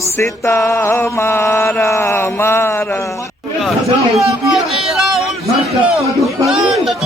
सीता मारा मारा।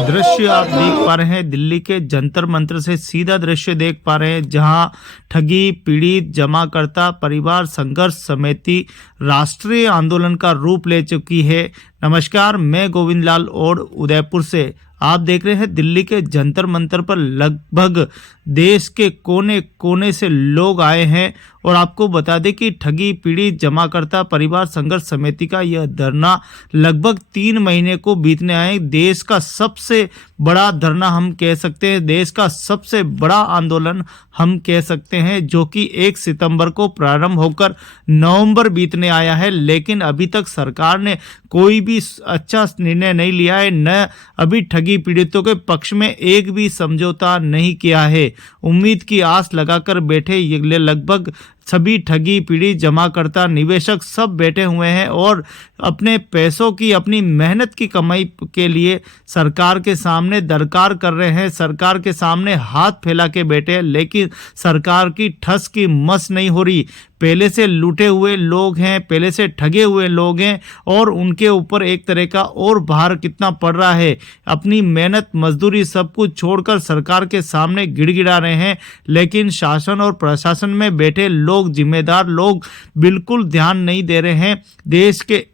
दृश्य आप देख पा रहे हैं दिल्ली के जंतर मंतर से सीधा दृश्य देख पा रहे हैं, जहां ठगी पीड़ित जमाकर्ता परिवार संघर्ष समिति राष्ट्रीय आंदोलन का रूप ले चुकी है। नमस्कार, मैं गोविंद लाल और उदयपुर से आप देख रहे हैं दिल्ली के जंतर मंतर पर लगभग देश के कोने कोने से लोग आए हैं। और आपको बता दें कि ठगी पीड़ित जमाकर्ता परिवार संघर्ष समिति का यह धरना लगभग 3 महीने को बीतने आए। देश का सबसे बड़ा धरना हम कह सकते हैं, देश का सबसे बड़ा आंदोलन हम कह सकते हैं, जो कि 1 सितंबर को प्रारंभ होकर नवंबर बीतने आया है। लेकिन अभी तक सरकार ने कोई भी अच्छा निर्णय नहीं लिया है, न अभी ठगी पीड़ितों के पक्ष में एक भी समझौता नहीं किया है। उम्मीद की आस लगाकर बैठे ये लगभग सभी ठगी पीड़ित जमाकर्ता निवेशक सब बैठे हुए हैं और अपने पैसों की अपनी मेहनत की कमाई के लिए सरकार के सामने दरकार कर रहे हैं, सरकार के सामने हाथ फैला के बैठे हैं। लेकिन सरकार की ठस की मस नहीं हो रही। पहले से लूटे हुए लोग हैं, पहले से ठगे हुए लोग हैं और उनके ऊपर एक तरह का और भार कितना पड़ रहा है। अपनी मेहनत मजदूरी सब कुछ छोड़कर सरकार के सामने गिड़गिड़ा रहे हैं, लेकिन शासन और प्रशासन में बैठे लोग, जिम्मेदार लोग बिल्कुल ध्यान नहीं दे रहे हैं। देश के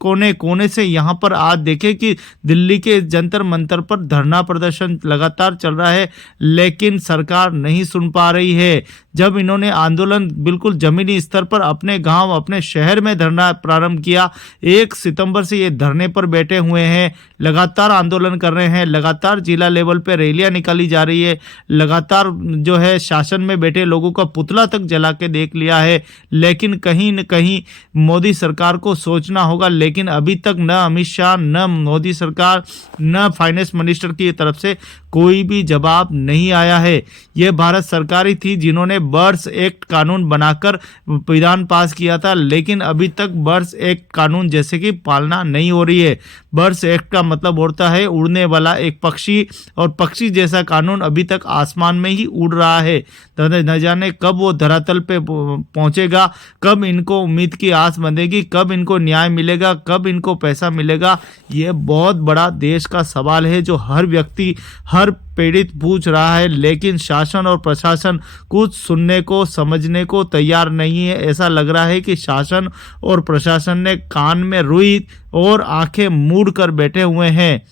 कोने कोने से यहाँ पर आज देखें कि दिल्ली के जंतर मंतर पर धरना प्रदर्शन लगातार चल रहा है, लेकिन सरकार नहीं सुन पा रही है। जब इन्होंने आंदोलन बिल्कुल जमीनी स्तर पर अपने गांव, अपने शहर में धरना प्रारंभ किया, 1 सितंबर से ये धरने पर बैठे हुए हैं, लगातार आंदोलन कर रहे हैं, लगातार जिला लेवल पे रैलियां निकाली जा रही है, लगातार जो है शासन में बैठे लोगों का पुतला तक जला के देख लिया है। लेकिन कहीं न कहीं मोदी सरकार को सोचना होगा, लेकिन अभी तक न अमित शाह, न मोदी सरकार, न फाइनेंस मिनिस्टर की तरफ से कोई भी जवाब नहीं आया है। यह भारत सरकार ही थी जिन्होंने बर्ड्स एक्ट कानून बनाकर विधान पास किया था, लेकिन अभी तक बर्ड्स एक्ट कानून जैसे कि पालना नहीं हो रही है। बर्ड्स एक्ट का मतलब होता है उड़ने वाला एक पक्षी, और पक्षी जैसा कानून अभी तक आसमान में ही उड़ रहा है। न जाने कब वो धरातल पे पहुंचेगा, कब इनको उम्मीद की आस बंधेगी, कब इनको न्याय मिलेगा, कब इनको पैसा मिलेगा। ये बहुत बड़ा देश का सवाल है जो हर व्यक्ति, हर पीड़ित पूछ रहा है। लेकिन शासन और प्रशासन कुछ सुनने को, समझने को तैयार नहीं है। ऐसा लग रहा है कि शासन और प्रशासन ने कान में रुई और आंखें मूड कर बैठे हुए हैं।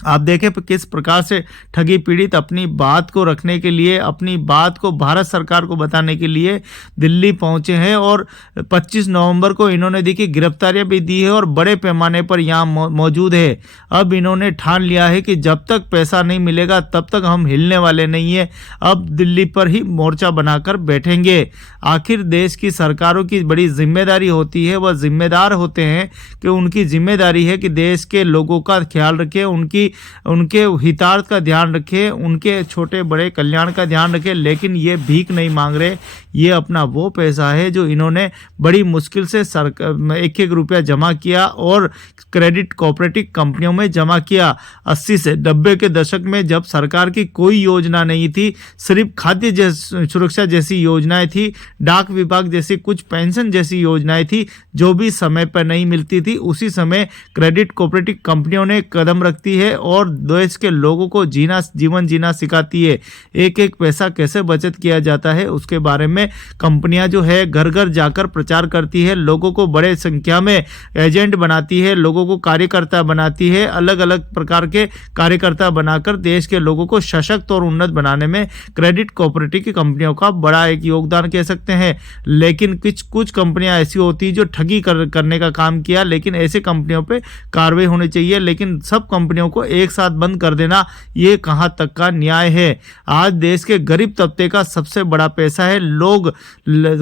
आप देखें किस प्रकार से ठगी पीड़ित अपनी बात को रखने के लिए, अपनी बात को भारत सरकार को बताने के लिए दिल्ली पहुंचे हैं। और 25 नवंबर को इन्होंने देखिए गिरफ्तारियां भी दी है और बड़े पैमाने पर यहाँ मौजूद है। अब इन्होंने ठान लिया है कि जब तक पैसा नहीं मिलेगा तब तक हम हिलने वाले नहीं है। अब दिल्ली पर ही मोर्चा बनाकर बैठेंगे। आखिर देश की सरकारों की बड़ी जिम्मेदारी होती है, वह जिम्मेदार होते हैं कि उनकी जिम्मेदारी है कि देश के लोगों का ख्याल रखें, उनके हितार्थ का ध्यान रखें, उनके छोटे बड़े कल्याण का ध्यान रखें। लेकिन ये भीख नहीं मांग रहे, ये अपना वो पैसा है जो इन्होंने बड़ी मुश्किल से 1-1 रुपया जमा किया और क्रेडिट कोऑपरेटिव कंपनियों में जमा किया। 80 से 90 के दशक में जब सरकार की कोई योजना नहीं थी, सिर्फ खाद्य सुरक्षा जैसी योजनाएं थी, डाक विभाग जैसी कुछ पेंशन जैसी योजनाएं थी, जो भी समय पर नहीं मिलती थी, उसी समय क्रेडिट कोऑपरेटिव कंपनियों ने कदम रखती है और देश के लोगों को जीवन जीना सिखाती है। एक एक पैसा कैसे बचत किया जाता है उसके बारे में कंपनियां जो है घर घर जाकर प्रचार करती है, लोगों को बड़े संख्या में एजेंट बनाती है, लोगों को कार्यकर्ता बनाती है, अलग अलग प्रकार के कार्यकर्ता बनाकर देश के लोगों को सशक्त और उन्नत बनाने में क्रेडिट कोऑपरेटिव की कंपनियों का बड़ा एक योगदान कह सकते हैं। लेकिन कुछ कंपनियां ऐसी होती है जो ठगी करने का काम किया, लेकिन ऐसे कंपनियों पे कार्रवाई होनी चाहिए। लेकिन सब कंपनियों को एक साथ बंद कर देना, ये कहां तक का न्याय है। आज देश के गरीब तबके का सबसे बड़ा पैसा है। लोग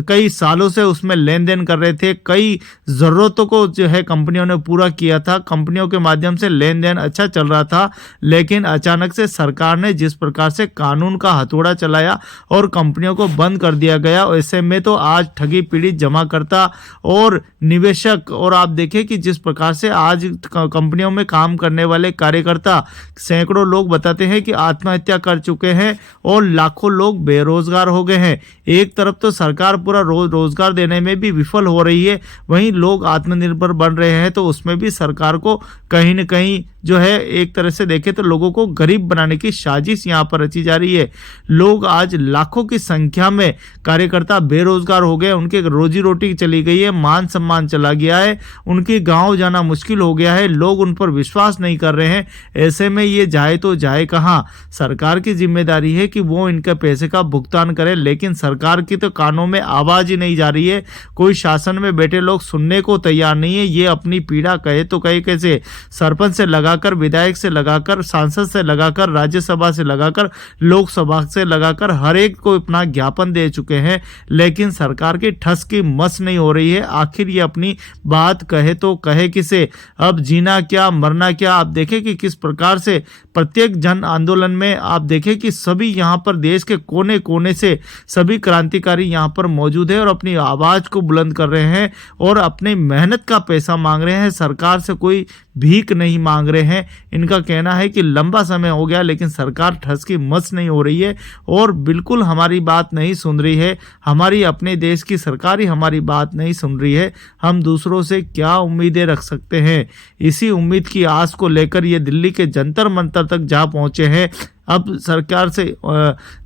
कई सालों से उसमें लेन देन कर रहे थे, कई जरूरतों को जो है कंपनियों ने पूरा किया था, कंपनियों के माध्यम से लेन देन अच्छा चल रहा था। लेकिन अचानक से सरकार ने जिस प्रकार से कानून का हथौड़ा चलाया और कंपनियों को बंद कर दिया गया, ऐसे में तो आज ठगी पीड़ित जमाकर्ता और निवेशक, और आप देखें कि जिस प्रकार से आज कंपनियों में काम करने वाले कार्यकर्ता कार्यकर्ता सैकड़ों लोग बताते हैं कि आत्महत्या कर चुके हैं और लाखों लोग बेरोजगार हो गए हैं। एक तरफ तो सरकार पूरा रोजगार देने में भी विफल हो रही है, वहीं लोग आत्मनिर्भर बन रहे हैं, तो उसमें भी सरकार को कहीं न कहीं जो है एक तरह से देखें तो लोगों को गरीब बनाने की साजिश यहाँ पर रची जा रही है। लोग आज लाखों की संख्या में कार्यकर्ता बेरोजगार हो गए, उनके रोजी रोटी चली गई है, मान सम्मान चला गया है, उनके गांव जाना मुश्किल हो गया है, लोग उन पर विश्वास नहीं कर रहे हैं। ऐसे में ये जाए तो जाए कहाँ? सरकार की जिम्मेदारी है कि वो इनके पैसे का भुगतान करे, लेकिन सरकार की तो कानों में आवाज ही नहीं जा रही है। कोई शासन में बैठे लोग सुनने को तैयार नहीं है। ये अपनी पीड़ा कहे तो कहे कैसे? सरपंच से लगाकर, विधायक से लगाकर, सांसद से लगाकर, राज्यसभा से लगाकर, लोकसभा से लगाकर हर एक को अपना ज्ञापन दे चुके हैं, लेकिन सरकार की ठस की मस नहीं हो रही है। आखिर ये अपनी बात कहे तो कहे किसे? अब जीना क्या मरना क्या? आप देखें कि किस प्रकार से प्रत्येक जन आंदोलन में आप देखें कि सभी यहाँ पर देश के कोने कोने से सभी क्रांतिकारी यहाँ पर मौजूद है और अपनी आवाज को बुलंद कर रहे हैं और अपनी मेहनत का पैसा मांग रहे हैं। सरकार से कोई भीख नहीं मांग रहे हैं। इनका कहना है कि लंबा समय हो गया लेकिन सरकार ठस की मस नहीं हो रही है और बिल्कुल हमारी बात नहीं सुन रही है। हमारी अपने देश की सरकार ही हमारी बात नहीं सुन रही है। हम दूसरों से क्या उम्मीदें रख सकते हैं? इसी उम्मीद की आस को लेकर ये दिल्ली के जंतर मंतर तक जा पहुंचे हैं। अब सरकार से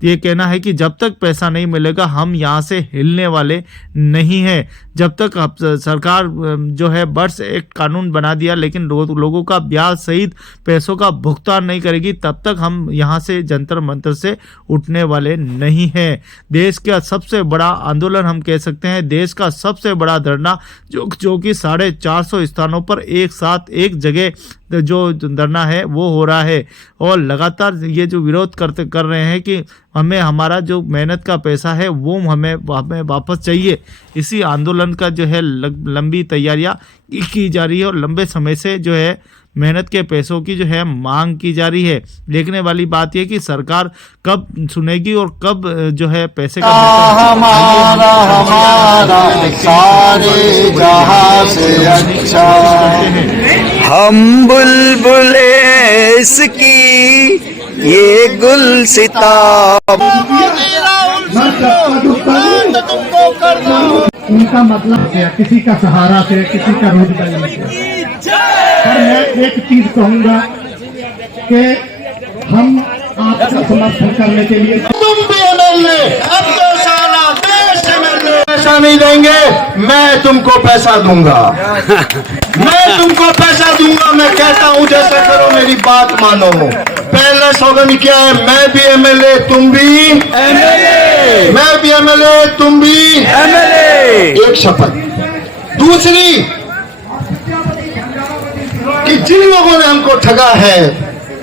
ये कहना है कि जब तक पैसा नहीं मिलेगा हम यहाँ से हिलने वाले नहीं हैं। जब तक सरकार जो है बर्ड्स एक्ट कानून बना दिया लेकिन लोगों का ब्याज सहित पैसों का भुगतान नहीं करेगी, तब तक हम यहाँ से जंतर मंतर से उठने वाले नहीं हैं। देश का सबसे बड़ा आंदोलन हम कह सकते हैं, देश का सबसे बड़ा धरना जो कि 450 स्थानों पर एक साथ एक जगह जो धरना है वो हो रहा है और लगातार ये जो विरोध कर रहे हैं कि हमें हमारा जो मेहनत का पैसा है वो हमें वापस चाहिए। इसी आंदोलन का जो है लंबी तैयारियां की जा रही है और लंबे समय से जो है मेहनत के पैसों की जो है मांग की जा रही है। देखने वाली बात यह कि सरकार कब सुनेगी और कब जो है पैसे का हमारा सारे जहां से अच्छा हम बुलबुले इसकी ये गुलसिता उनका मतलब है किसी का सहारा से, किसी का रोजगार से। पर मैं एक चीज कहूंगा कि हम आपका समर्थन करने के लिए तुम भी एमएलए, अब तो सारा देश एमएलए। पैसा नहीं देंगे, मैं तुमको पैसा दूंगा, मैं तुमको पैसा दूंगा। मैं कहता हूं जैसे करो, मेरी बात मानो। पहला स्लोगन क्या है? मैं भी एमएलए, तुम भी एमएलए, मैं भी एमएलए, तुम भी एमएलए। एक शपथ। दूसरी कि जिन लोगों ने हमको ठगा है,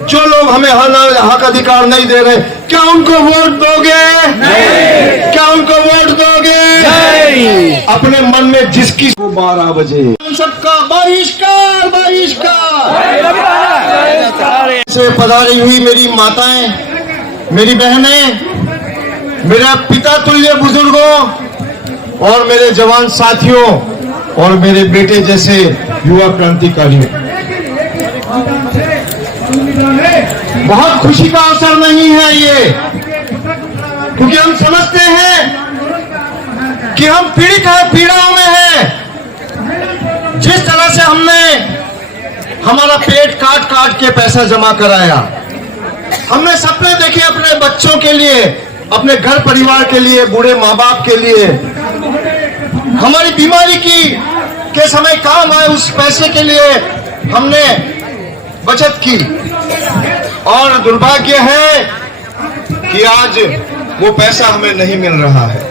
जो लोग हमें हक अधिकार नहीं दे रहे, क्या उनको वोट दोगे? नहीं। क्या उनको वोट दोगे? नहीं। अपने मन में जिसकी 12 बजे सबका बहिष्कार, बहिष्कार से पधारी हुई मेरी माताएं, मेरी बहनें, मेरा पिता तुल्य बुजुर्गों और मेरे जवान साथियों और मेरे बेटे जैसे युवा क्रांतिकारियों, बहुत खुशी का अवसर नहीं है ये, क्योंकि हम समझते हैं कि हम पीड़ित हैं, पीड़ाओं में हैं। जिस तरह से हमने हमारा पेट काट काट के पैसा जमा कराया, हमने सपने देखे अपने बच्चों के लिए, अपने घर परिवार के लिए, बूढ़े माँ बाप के लिए, हमारी बीमारी के समय काम आए उस पैसे के लिए हमने बचत की। और दुर्भाग्य है कि आज वो पैसा हमें नहीं मिल रहा है।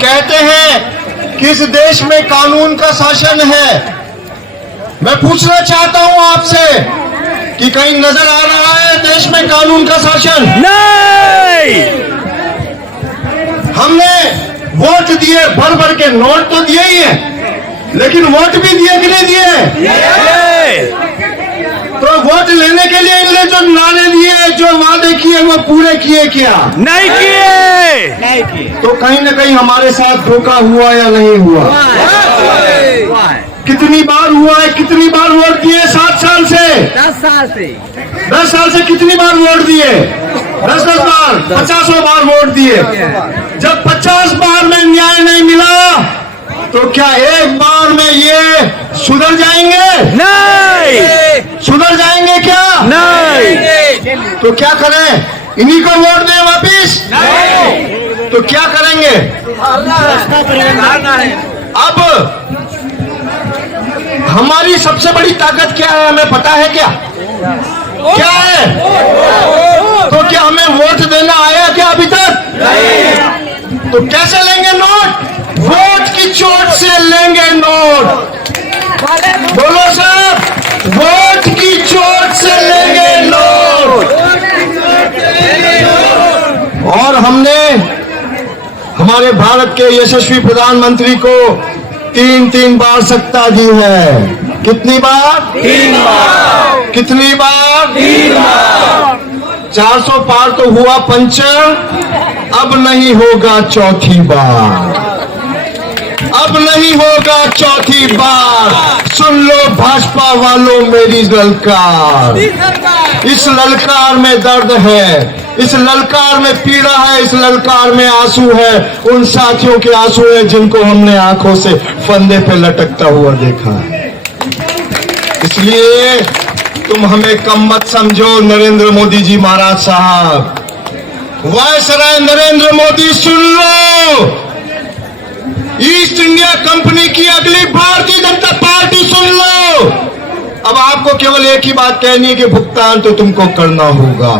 कहते हैं कि इस देश में कानून का शासन है। मैं पूछना चाहता हूं आपसे कि कहीं नजर आ रहा है देश में कानून का शासन? नहीं। हमने वोट दिए, भर भर के नोट तो दिए ही है, लेकिन वोट भी दिए कि नहीं दिए? तो वोट लेने के लिए इनने जो नारे दिए, जो वादे किए, वो पूरे किए क्या? नहीं किए। तो कहीं ना कहीं हमारे साथ धोखा हुआ या नहीं हुआ? कितनी बार हुआ है, कितनी बार वोट दिए 7 साल से? 10 साल से 10 साल से कितनी बार वोट दिए? 10 बार, 50 बार वोट दिए। जब 50 बार में न्याय नहीं मिला तो क्या एक बार में ये सुधर जाएंगे? नहीं, सुधर जाएंगे क्या? नहीं, तो क्या करें? इन्हीं को वोट दें वापिस? तो क्या करेंगे? अब हमारी सबसे बड़ी ताकत क्या है हमें पता है क्या? क्या है? तो क्या हमें वोट देना आया क्या अभी तक? तो कैसे लेंगे नोट? वोट की चोट से लेंगे नोट। बोलो साहब, वोट की चोट से लेंगे नोट। और हमने हमारे भारत के यशस्वी प्रधानमंत्री को 3 बार सत्ता दी है। कितनी बार? 3 बार। कितनी बार? 3 बार। 400 पार तो हुआ पंचर, अब नहीं होगा चौथी बार। अब नहीं होगा चौथी बार। सुन लो भाजपा वालों मेरी ललकार। इस ललकार में दर्द है, इस ललकार में पीड़ा है, इस ललकार में आंसू है। उन साथियों के आंसू है जिनको हमने आंखों से फंदे पे लटकता हुआ देखा है। इसलिए तुम हमें कम मत समझो नरेंद्र मोदी जी महाराज साहब। वायसराय नरेंद्र मोदी सुन लो। ईस्ट इंडिया कंपनी की अगली भारतीय जनता पार्टी सुन लो। अब आपको केवल एक ही बात कहनी है कि भुगतान तो तुमको करना होगा।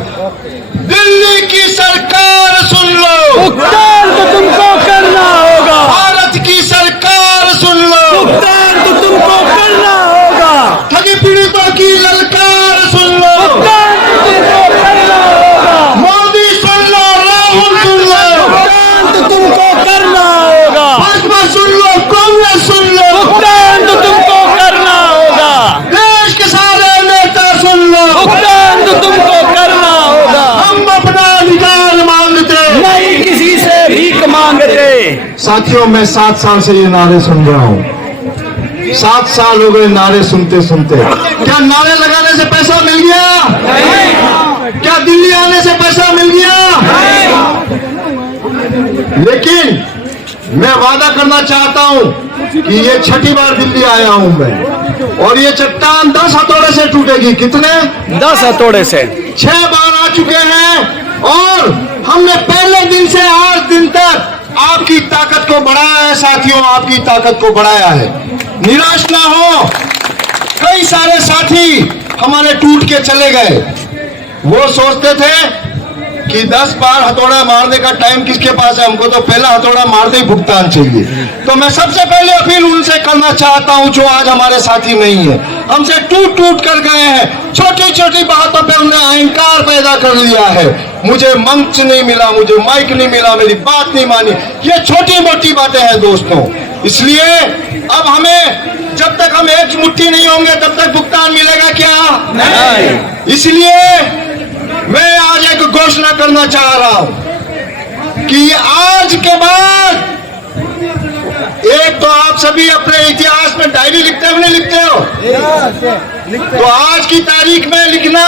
दिल्ली की सरकार सुन लो, भुगतान तो तुमको करना होगा। भारत की सरकार सुन लो, भुगतान तो तुमको करना होगा। ठगी पीड़ितों की ललकार सुन लो, भुगतान तो तुमको करना होगा। मोदी सुन लो, राहुल सुन लो, भुगतान तो तुमको करना होगा। भाजपा सुन लो, कांग्रेस सुन लो, भुगतान तो तुमको करना होगा। देश के सारे नेता सुन लो, भुगतान तो तुमको करना होगा। हम अपना अधिकार मांगते नहीं किसी से भीख मांगते। साथियों, मैं 7 साल से ये नारे सुन रहा हूँ। 7 साल हो गए नारे सुनते सुनते। क्या नारे लगाने से पैसा मिल गया? नहीं। क्या दिल्ली आने से पैसा मिल गया? नहीं। लेकिन मैं वादा करना चाहता हूँ कि ये 6ठी बार दिल्ली आया हूँ मैं, और ये चट्टान 10 हथौड़े से टूटेगी। कितने? 10 हथौड़े से। 6 बार आ चुके हैं और हमने पहले दिन से आज दिन तक आपकी ताकत को बढ़ाया है साथियों, आपकी ताकत को बढ़ाया है। निराश ना हो। कई सारे साथी हमारे टूट के चले गए। वो सोचते थे कि 10 बार हथौड़ा मारने का टाइम किसके पास है, हमको तो पहला हथौड़ा मारते ही भुगतान चाहिए। तो मैं सबसे पहले अपील उनसे करना चाहता हूं जो आज हमारे साथी नहीं है, हमसे टूट टूट कर गए हैं। छोटी छोटी बातों पे उन्हें अहंकार पैदा कर लिया है। मुझे मंच नहीं मिला, मुझे माइक नहीं मिला, मेरी बात नहीं मानी, ये छोटी मोटी बातें हैं दोस्तों। इसलिए अब हमें, जब तक हम एक मुट्ठी नहीं होंगे तब तक भुगतान मिलेगा क्या? नहीं। इसलिए मैं आज एक घोषणा करना चाह रहा हूं कि आज के बाद, एक तो आप सभी अपने इतिहास में डायरी लिखते हो नहीं लिखते हो? तो आज की तारीख में लिखना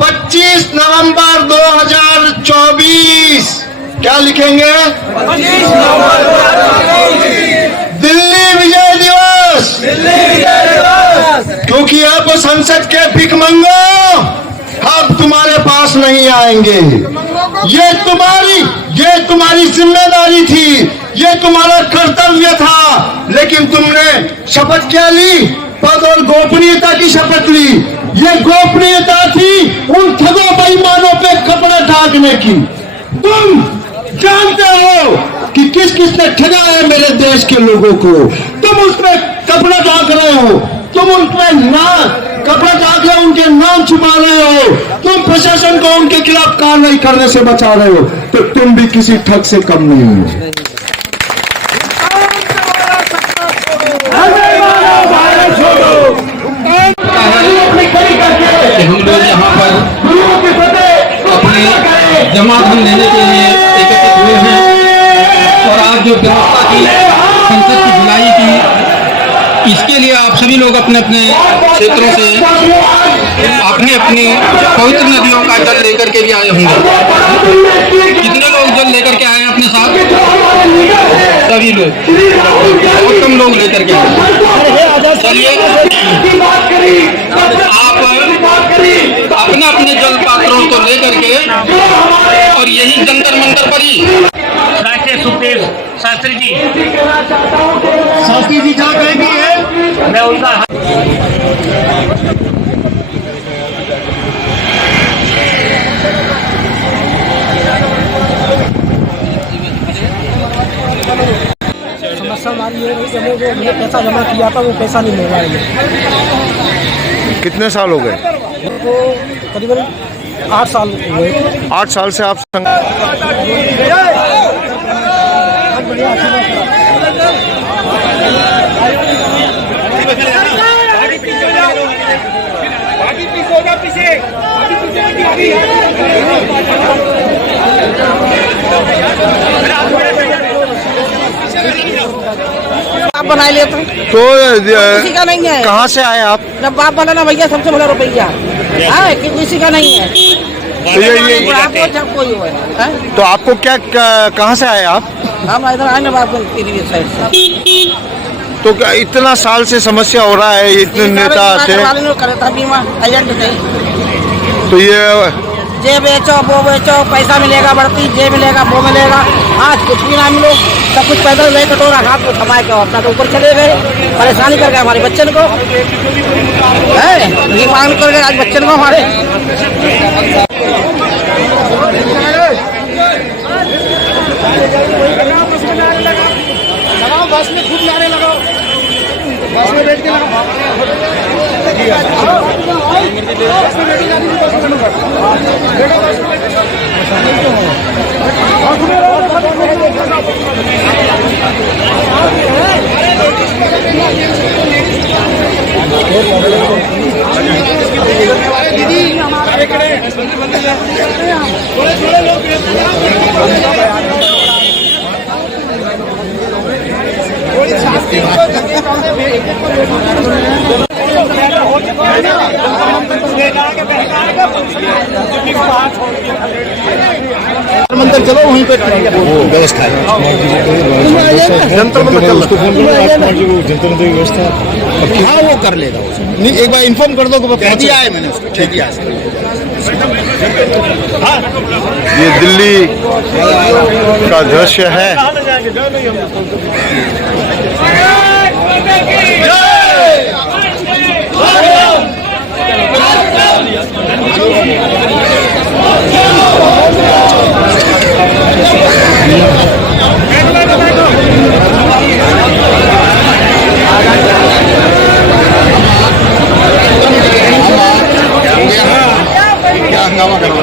25 नवंबर 2024। क्या लिखेंगे? 25 नवंबर 2024 दिल्ली विजय दिवस। क्योंकि अब संसद के भिखमंगो अब तुम्हारे पास नहीं आएंगे। ये तुम्हारी जिम्मेदारी थी, ये तुम्हारा कर्तव्य था, लेकिन तुमने शपथ क्या ली? पद और गोपनीयता की शपथ ली। ये गोपनीयता थी उन ठगों बेईमानों पे कपड़ा ढांकने की। तुम जानते हो कि किस किसने ठगा है मेरे देश के लोगों को। तुम उसमें कपड़ा ढांक रहे हो, तुम उनमें कपड़ा ढांक रहे हो, उनके नाम छुपा रहे हो, तुम प्रशासन को उनके खिलाफ कार्रवाई करने से बचा रहे हो, तो तुम भी किसी ठग से कम नहीं हो। हम लोग यहाँ पर अपने जमात लेने के लिए एकत्रित हुए हैं और आज जो व्यवस्था की संसद की जुलाई की इसके लिए आप सभी लोग अपने अपने क्षेत्रों से अपनी अपनी पवित्र नदियों का जल लेकर के भी आए होंगे। कितने लोग जल लेकर के आए हैं अपने साथ? सभी लोग, बहुत कम लोग लेकर के आए। चलिए आप अपने अपने जल पात्रों को लेकर के और यही जंतर मंतर पर ही राष्ट्रीय सुखदेव शास्त्री जी, शास्त्री जी जहाँ कहीं भी है मैं उनका समस्या हमारी ये है कि हमें जो हमने पैसा जमा किया था वो पैसा नहीं मिल रहा है। कितने साल हो गए? तो करीबन 8 साल हुए। 8 साल से आप आप बना लेते हैं तो किसी का नहीं है। कहाँ से आए आप? जब बाप बनाना भैया सबसे बड़ा रुपया है कि किसी का नहीं है। तो ये आपको जब कोई हो है। तो आपको क्या कहाँ से आए आप? हम इधर आए ना बाप के लिए साइड से। तो क्या इतना साल से समस्या हो रहा है? इतने नेता थे करे था बीमा एजेंट थे। तो ये जे बेचो वो बेचो, पैसा मिलेगा बढ़ती, जे मिलेगा वो मिलेगा। आज कुछ भी ना मिलो, सब कुछ पैदल गए कटोरा हाथ में थमा के अपना तो ऊपर चले गए। परेशानी कर गए हमारे बच्चन को, ये मांग कर गए आज बच्चन को हमारे। बस में खूब नारे लगाओ, बस में बैठ के मंदिर चलो वहीं पे व्यवस्था है। जंतर मंदिर जंतर मंदिर व्यवस्था हाँ वो कर लेगा। नहीं एक बार इन्फॉर्म कर दो कि कह दिया है मैंने उसको, कह दिया है। ये दिल्ली का दृश्य है। क्या हंगामा करवा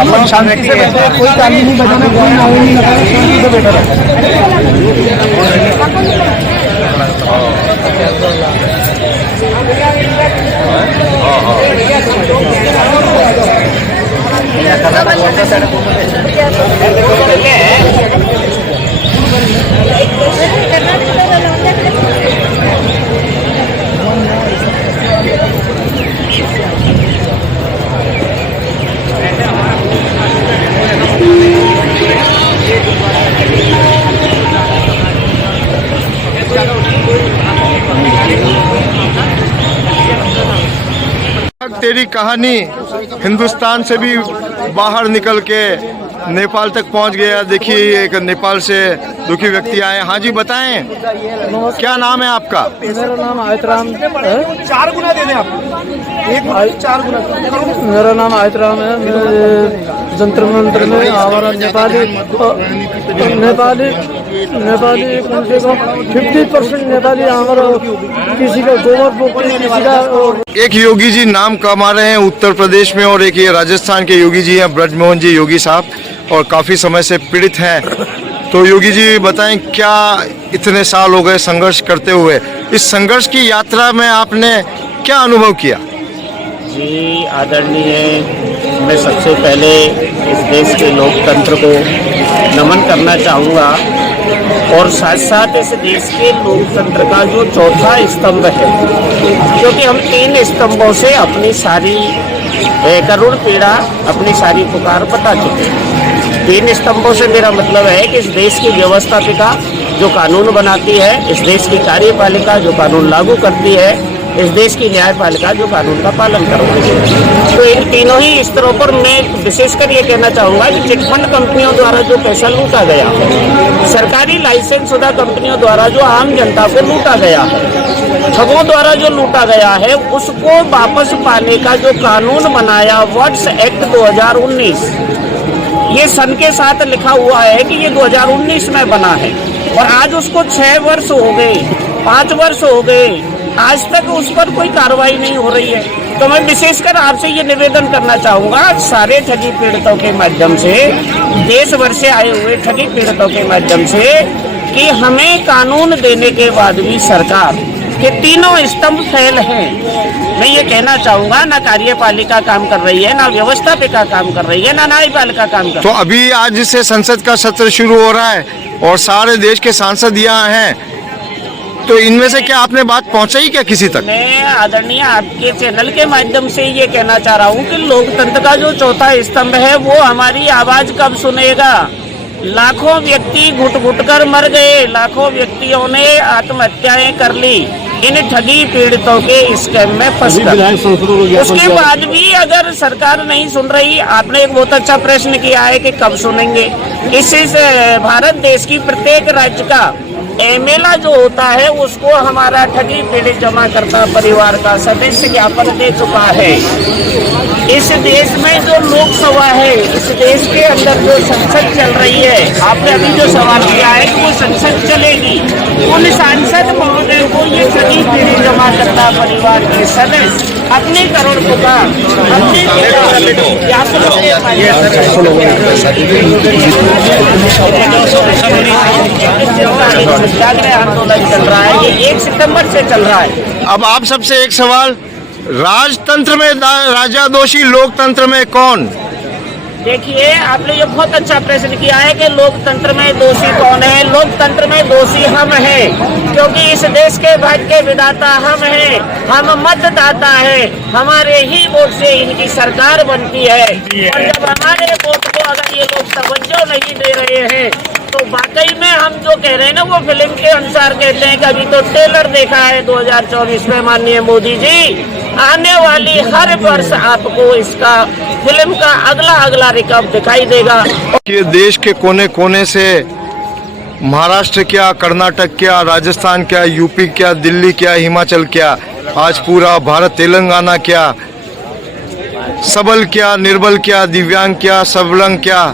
अपन शांति से बैठे, कोई ताली नहीं बजाना, कोई नारे नहीं लगाना, शांति से बैठा तेरी कहानी हिंदुस्तान से भी बाहर निकल के नेपाल तक पहुंच गया। देखिए एक नेपाल से दुखी व्यक्ति आए। हाँ जी बताएं, क्या नाम है आपका? मेरा नाम आयतराम है। 4 गुना दे दें आप, एक 4 गुना। मेरा नाम आयतराम है। मैं जंतर मंतर में हमारा नेपाली कम से कम 50% नेपाली हमारा, किसी का गोबर किसी का। एक योगी जी नाम कमा रहे हैं उत्तर प्रदेश में और एक ये राजस्थान के योगी जी हैं ब्रजमोहन जी योगी साहब, और काफ़ी समय से पीड़ित हैं तो योगी जी बताएं, क्या इतने साल हो गए संघर्ष करते हुए, इस संघर्ष की यात्रा में आपने क्या अनुभव किया? जी आदरणीय, मैं सबसे पहले इस देश के लोकतंत्र को नमन करना चाहूँगा और साथ साथ इस देश के लोकतंत्र का जो चौथा स्तंभ है, क्योंकि हम 3 स्तंभों से अपनी सारी करुण पीड़ा, अपनी सारी पुकार बता चुके हैं। 3 स्तंभों से मेरा मतलब है कि इस देश की व्यवस्थापिका जो कानून बनाती है, इस देश की कार्यपालिका जो कानून लागू करती है, इस देश की न्यायपालिका जो कानून का पालन करती है। तो इन तीनों ही स्तरों पर मैं विशेषकर ये कहना चाहूँगा कि चिटफंड कंपनियों द्वारा जो पैसा लूटा गया है, सरकारी लाइसेंस शुदा कंपनियों द्वारा जो आम जनता को लूटा गया है, ठगों द्वारा जो लूटा गया है, उसको वापस पाने का जो कानून बनाया वर्ड्स एक्ट 2019, ये सन के साथ लिखा हुआ है कि ये 2019 में बना है और आज उसको 6 वर्ष हो गए, 5 वर्ष हो गए, आज तक उस पर कोई कार्रवाई नहीं हो रही है। तो मैं विशेषकर आपसे ये निवेदन करना चाहूँगा सारे ठगी पीड़ितों के माध्यम से, देश भर से आए हुए ठगी पीड़ितों के माध्यम से, कि हमें कानून देने के बाद भी सरकार के तीनों स्तंभ फेल हैं। मैं ये कहना चाहूँगा, ना कार्यपालिका काम कर रही है, ना व्यवस्थापिका काम कर रही है, ना न्यायपालिका काम कर रही है। तो अभी आज से संसद का सत्र शुरू हो रहा है और सारे देश के सांसद यहाँ हैं, तो इनमें से क्या आपने बात पहुंचाई क्या किसी तक? मैं आदरणीय आपके चैनल के माध्यम से ये कहना चाह रहा हूँ कि लोकतंत्र का जो चौथा स्तंभ है वो हमारी आवाज कब सुनेगा? लाखों व्यक्ति घुट घुट कर मर गए, लाखों व्यक्तियों ने आत्महत्याएं कर ली इन ठगी पीड़ितों के स्कैम में फंसकर। उसके बाद भी अगर सरकार नहीं सुन रही, आपने एक बहुत अच्छा प्रश्न किया है कि कब सुनेंगे। इस भारत देश की प्रत्येक राज्य का एमएलए जो होता है उसको हमारा ठगी पीड़ित जमा करता परिवार का सदस्य ज्ञापन दे चुका है। इस देश में जो लोकसभा है, इस देश के अंदर जो संसद चल रही है, आपने अभी जो सवाल किया है कि वो संसद चलेगी, उन सांसद महोदय को ये ठगी पीड़ित जमा करता परिवार के सदस्य अपने करोड़ पुकार, अपने जागरण आंदोलन चल रहा है, ये 1 सितंबर से चल रहा है। अब आप सबसे एक सवाल, राजतंत्र में राजा दोषी, लोकतंत्र में कौन? देखिए, आपने ये बहुत अच्छा प्रश्न किया है कि लोकतंत्र में दोषी कौन है। लोकतंत्र में दोषी हम हैं, क्योंकि इस देश के भाग्य विधाता हम हैं, हम मतदाता हैं, हमारे ही वोट से इनकी सरकार बनती है। और जब हमारे वोट को अगर ये लोग तवज्जो नहीं दे रहे हैं तो वाकई में हम जो कह रहे हैं ना, वो फिल्म के अनुसार कहते हैं कि अभी तो ट्रेलर देखा है 2024 में माननीय मोदी जी, आने वाली हर वर्ष आपको इसका फिल्म का अगला रिकॉर्ड दिखाई देगा। कि देश के कोने कोने से, महाराष्ट्र क्या, कर्नाटक क्या, राजस्थान क्या, यूपी क्या, दिल्ली क्या, हिमाचल क्या, आज पूरा भारत, तेलंगाना क्या, सबल क्या, निर्बल क्या, दिव्यांग क्या, सबलंग क्या,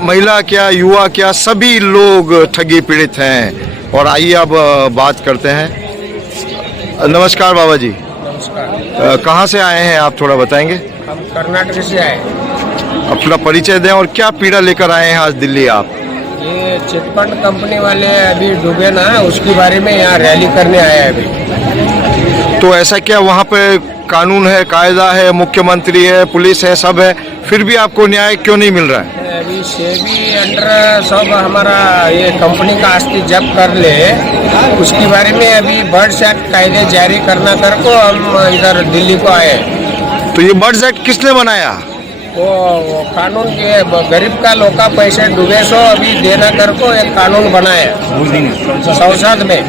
महिला क्या, युवा क्या, सभी लोग ठगी पीड़ित हैं। और आइए अब बात करते हैं। नमस्कार बाबा जी। नमस्कार। कहाँ से आए हैं आप, थोड़ा बताएंगे? हम कर्नाटक से आए। अपना परिचय दें और क्या पीड़ा लेकर आए हैं आज दिल्ली आप? ये चिटफंड कंपनी वाले अभी डूबे ना, उसके बारे में यहाँ रैली करने आए हैं अभी। तो ऐसा क्या वहाँ पे कानून है, कायदा है, मुख्यमंत्री है, पुलिस है, सब है, फिर भी आपको न्याय क्यों नहीं मिल रहा है? अभी सेबी अंडर सब हमारा ये कंपनी का आस्ती जब्त कर ले, उसके बारे में अभी बर्ड्स एक्ट कायदे जारी करना कर को हम इधर दिल्ली को आए। तो ये बर्ड्स एक्ट किसने बनाया? वो कानून के गरीब का लोग का पैसे डूबे सो अभी देना कर को एक कानून बनाया संसद में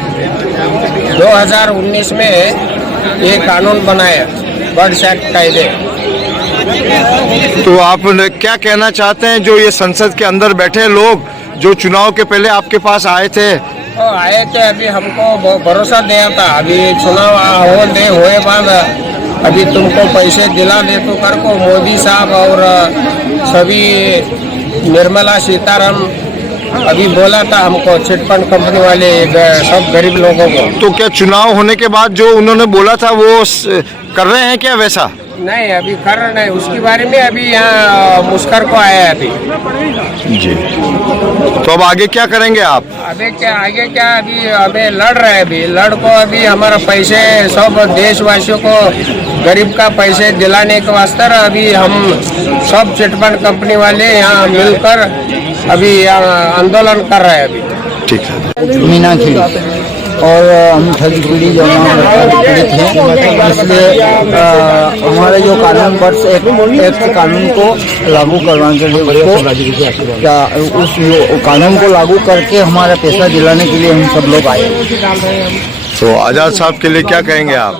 2019 में ये कानून बनाया बर्ड्स एक्ट कायदे। तो आप क्या कहना चाहते हैं, जो ये संसद के अंदर बैठे लोग जो चुनाव के पहले आपके पास आए थे? आए थे, अभी हमको भरोसा दिया था अभी चुनाव होए बाद अभी तुमको पैसे दिला दे तो कर को मोदी साहब और सभी निर्मला सीतारामन अभी बोला था हमको, चिटफंड कंपनी वाले सब गरीब लोगों को। तो क्या चुनाव होने के बाद जो उन्होंने बोला था वो कर रहे हैं क्या वैसा? नहीं अभी कर नहीं, उसके बारे में अभी यहाँ मुस्कर को आया है अभी। जी, तो अब आगे क्या करेंगे आप? अभी क्या आगे क्या, अभी हमें लड़ रहे हैं, अभी लड़ को अभी हमारा पैसे सब देशवासियों को गरीब का पैसे दिलाने के वास्ते अभी हम सब चिटफंड कंपनी वाले यहाँ मिलकर अभी आंदोलन कर रहे हैं अभी। ठीक है। मीनाक्षी और हम ठगी पीढ़ी जमा पीड़ित हैं, इसलिए हमारे जो कानून वर्ष एक्ट कानून को लागू करवाने के लिए क्या उस कानून को लागू करके हमारा पैसा दिलाने के लिए हम सब लोग आए। तो आजाद साहब के लिए क्या कहेंगे आप?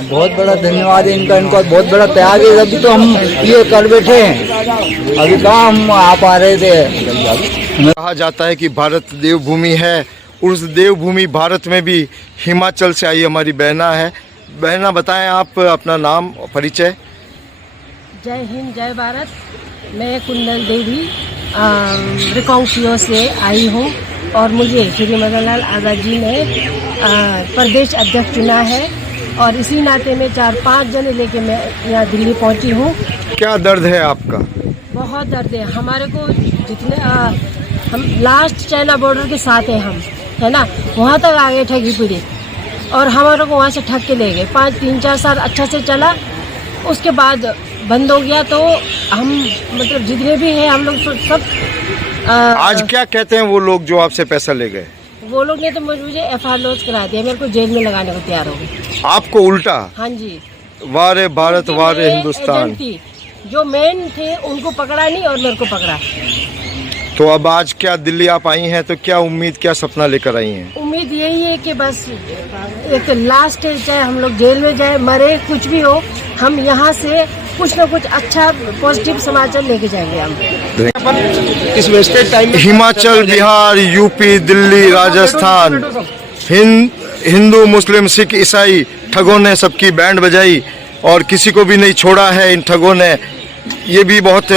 बहुत बड़ा धन्यवाद है इनका बहुत बड़ा त्याग है। अभी तो हम ये कर बैठे हैं, अभी कहाँ हम आ पा रहे थे। कहा जाता है कि भारत देवभूमि है, उस देवभूमि भारत में भी हिमाचल से आई हमारी बहना है। बहना बताएं आप अपना नाम और परिचय। जय हिंद जय भारत। मैं कुंदन देवी रिकांगपिओ से आई हूँ और मुझे श्री मदन लाल आज़ाद जी ने प्रदेश अध्यक्ष चुना है और इसी नाते में 4-5 जने लेके मैं यहाँ दिल्ली पहुँची हूँ। क्या दर्द है आपका? बहुत दर्द है हमारे को, जितने हम लास्ट चाइना बॉर्डर के साथ हैं हम, है ना, वहाँ तक आ गए ठगी पीड़ित और हमारे को वहाँ से ठग के ले गए। 3-4 साल अच्छा से चला, उसके बाद बंद हो गया। तो हम मतलब जितने भी हैं हम लोग सब आज क्या कहते हैं वो लोग जो आपसे पैसा ले गए? वो लोग ने तो मुझे FIR लॉन्च करा दिया, मेरे को जेल में लगाने को तैयार हो गए। आपको उल्टा? हाँ जी। वारे भारत वारे हिंदुस्तान। जो मेन थे उनको पकड़ा नहीं और मेरे को पकड़ा। तो अब आज क्या दिल्ली आप आई हैं, तो क्या उम्मीद, क्या सपना लेकर आई हैं? उम्मीद यही है कि बस एक लास्ट, चाहे हम लोग जेल में जाए मरे कुछ भी हो, हम यहाँ से कुछ न कुछ अच्छा पॉजिटिव समाचार लेके जाएंगे हम। इस wasted time Himachal, Bihar, UP, Delhi, Rajasthan, Hindu, Muslim, Sikh, ईसाई ठगों ने सबकी बैंड बजाई और किसी को भी नहीं छोड़ा है इन ठगों ने। ये भी बहुत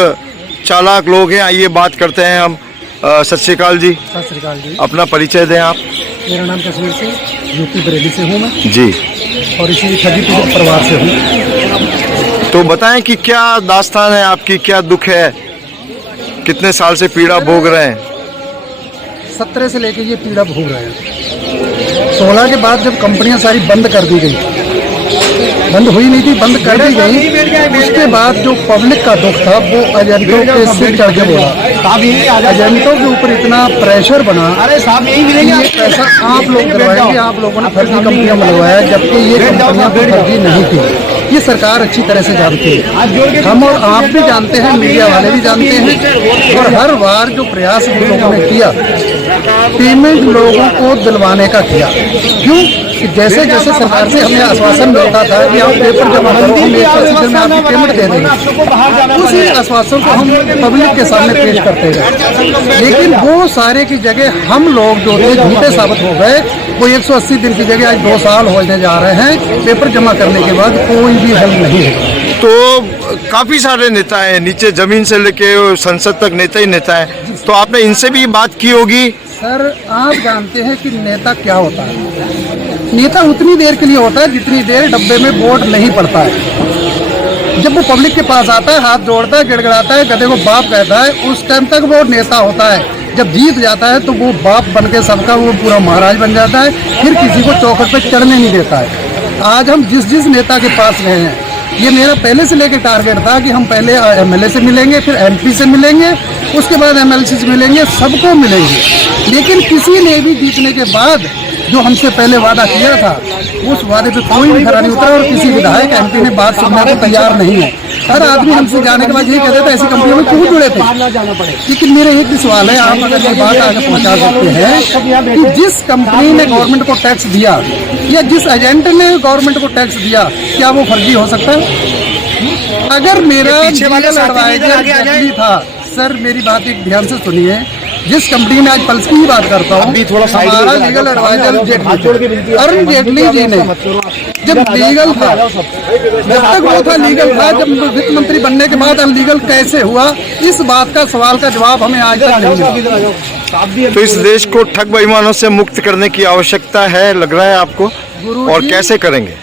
चालाक लोग हैं। आइए बात करते हैं हम। सत श्री अकाल जी। सत श्री अकाल जी। अपना परिचय दें आप। मेरा नाम कश्मीर से, यूपी बरेली से हूँ मैं जी, और इसी ठगी पीड़ित परिवार से हूँ। तो बताएं कि क्या दास्तान है आपकी, क्या दुख है, कितने साल से पीड़ा भोग रहे हैं? 17 से लेके ये पीड़ा भोग रहे हैं। 16 के बाद जब कंपनियां सारी बंद कर दी गई, बंद हुई नहीं थी, बंद कर दी गई, उसके बाद जो पब्लिक का दुख था वो एजेंटों के सिर चढ़ के बोला। एजेंटों के ऊपर इतना प्रेशर बना, ये पैसा आप लोग करवाएंगे, आप लोगों ने फर्जी कंपनियां बनवाया, जबकि ये कंपनियां फर्जी नहीं थी। ये सरकार अच्छी तरह से जानती है, हम और आप भी जानते हैं, मीडिया वाले भी जानते हैं। और हर बार जो प्रयास हम लोगों ने किया, पेमेंट लोगों को दिलवाने का किया। क्यों? कि जैसे जैसे सरकार से हमें आश्वासन मिलता था कि आप पेपर जमा करो, हम 1 में आपकी पेमेंट दे देंगे, उसी आश्वासन को हम पब्लिक के सामने पेश करते गए। लेकिन वो सारे की जगह हम लोग जो थे झूठे साबित हो गए। वो 180 दिन की जगह आज 2 साल होने जा रहे हैं पेपर जमा करने के बाद, कोई भी हल नहीं है। तो काफी सारे नेता हैं, नीचे जमीन से लेके संसद तक नेता ही नेता है, तो आपने इनसे भी बात की होगी? सर, आप जानते हैं कि नेता क्या होता है। नेता उतनी देर के लिए होता है जितनी देर डब्बे में वोट नहीं पड़ता है। जब वो पब्लिक के पास आता है, हाथ जोड़ता है, गिड़गिड़ाता है, गधे को बाप कहता है, उस टाइम तक वो नेता होता है। जब जीत जाता है तो वो बाप बन के सबका वो पूरा महाराज बन जाता है, फिर किसी को चौखट पे चढ़ने नहीं देता है। आज हम जिस नेता के पास गए हैं, ये मेरा पहले से लेकर टारगेट था कि हम पहले MLA से मिलेंगे, फिर MP से मिलेंगे, उसके बाद MLC से मिलेंगे, सबको मिलेंगे। लेकिन किसी ने भी जीतने के बाद जो हमसे पहले वादा किया था, उस वादे पे कोई भी खरा नहीं उतरा और किसी विधायक MP ने बात सुनने को तैयार नहीं है। हर आदमी हमसे जाने के बाद यही कहते थे ऐसी कंपनियों में क्यों जुड़े थे। लेकिन मेरा एक भी सवाल है, आप अगर ये बात आगे पहुंचा सकते हैं कि जिस कंपनी ने गवर्नमेंट को टैक्स दिया या जिस एजेंट ने गवर्नमेंट को टैक्स दिया, क्या वो फर्जी हो सकता है? अगर मेरा लीगल एडवाइजर जेटली था, सर मेरी बात एक ध्यान से सुनिए, जिस कंपनी में आज पल्स की ही बात करता हूँ, हमारा लीगल एडवाइजर अरुण जेटली जी ने जब लीगल था, जब तक वो था लीगल था, जब वित्त मंत्री बनने के बाद अनलीगल कैसे हुआ, इस बात का सवाल का जवाब हमें आज तक नहीं मिला। तो इस देश को ठग बेईमानों से मुक्त करने की आवश्यकता है, लग रहा है आपको, और कैसे करेंगे?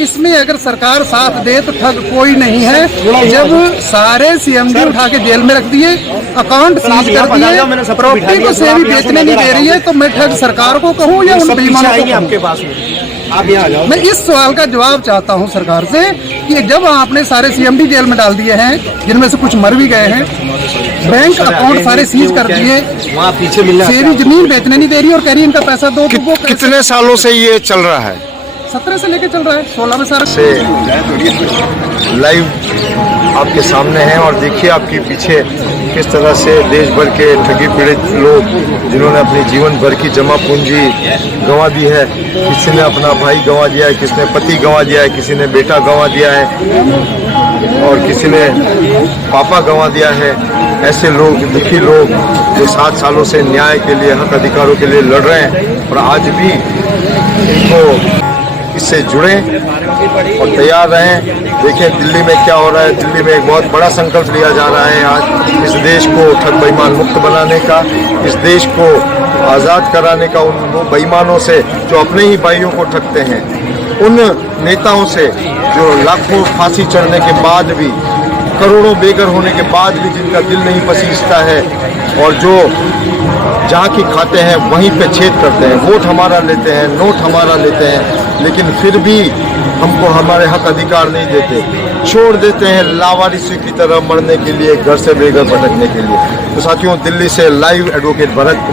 इसमें अगर सरकार साथ दे तो ठग कोई नहीं है। जब सारे सीएमडी उठा के जेल में रख दिए, अकाउंट सीज कर दिए, प्रॉपर्टी को सेवी बेचने नहीं दे रही है, तो मैं ठग सरकार को कहूँ या उन बेईमानों को आपके पास? मैं इस सवाल का जवाब चाहता हूं सरकार से कि जब आपने सारे सीएमडी जेल में डाल दिए हैं, जिनमें से कुछ मर भी गए हैं, बैंक अकाउंट सारे सीज कर दिए, सेवी जमीन बेचने नहीं दे रही और कह रही इनका पैसा दो, तो वो कितने सालों से ये चल रहा है? 17 से लेके चल रहा है, 16 में सारा से लाइव आपके सामने है। और देखिए आपके पीछे किस तरह से देश भर के ठगी पीड़ित लोग, जिन्होंने अपनी जीवन भर की जमा पूंजी गंवा दी है, किसी ने अपना भाई गंवा दिया है, किसी ने पति गंवा दिया है, किसी ने बेटा गंवा दिया है और किसी ने पापा गंवा दिया है। ऐसे लोग, दुखी लोग जो 7 सालों से न्याय के लिए, हक अधिकारों के लिए लड़ रहे हैं और आज भी इनको इससे जुड़े और तैयार रहें। देखें दिल्ली में क्या हो रहा है। दिल्ली में एक बहुत बड़ा संकल्प लिया जा रहा है आज इस देश को ठग बेईमान मुक्त बनाने का, इस देश को आज़ाद कराने का उन बेईमानों से जो अपने ही भाइयों को ठगते हैं, उन नेताओं से जो लाखों फांसी चढ़ने के बाद भी, करोड़ों बेघर होने के बाद भी जिनका दिल नहीं पसीजता है और जो जहाँ की खाते हैं वहीं पे छेद करते हैं, वोट हमारा लेते हैं, नोट हमारा लेते हैं, लेकिन फिर भी हमको हमारे हक अधिकार नहीं देते, छोड़ देते हैं लावारिसी की तरह मरने के लिए, घर से बेघर भटकने के लिए। तो साथियों, दिल्ली से लाइव एडवोकेट भरत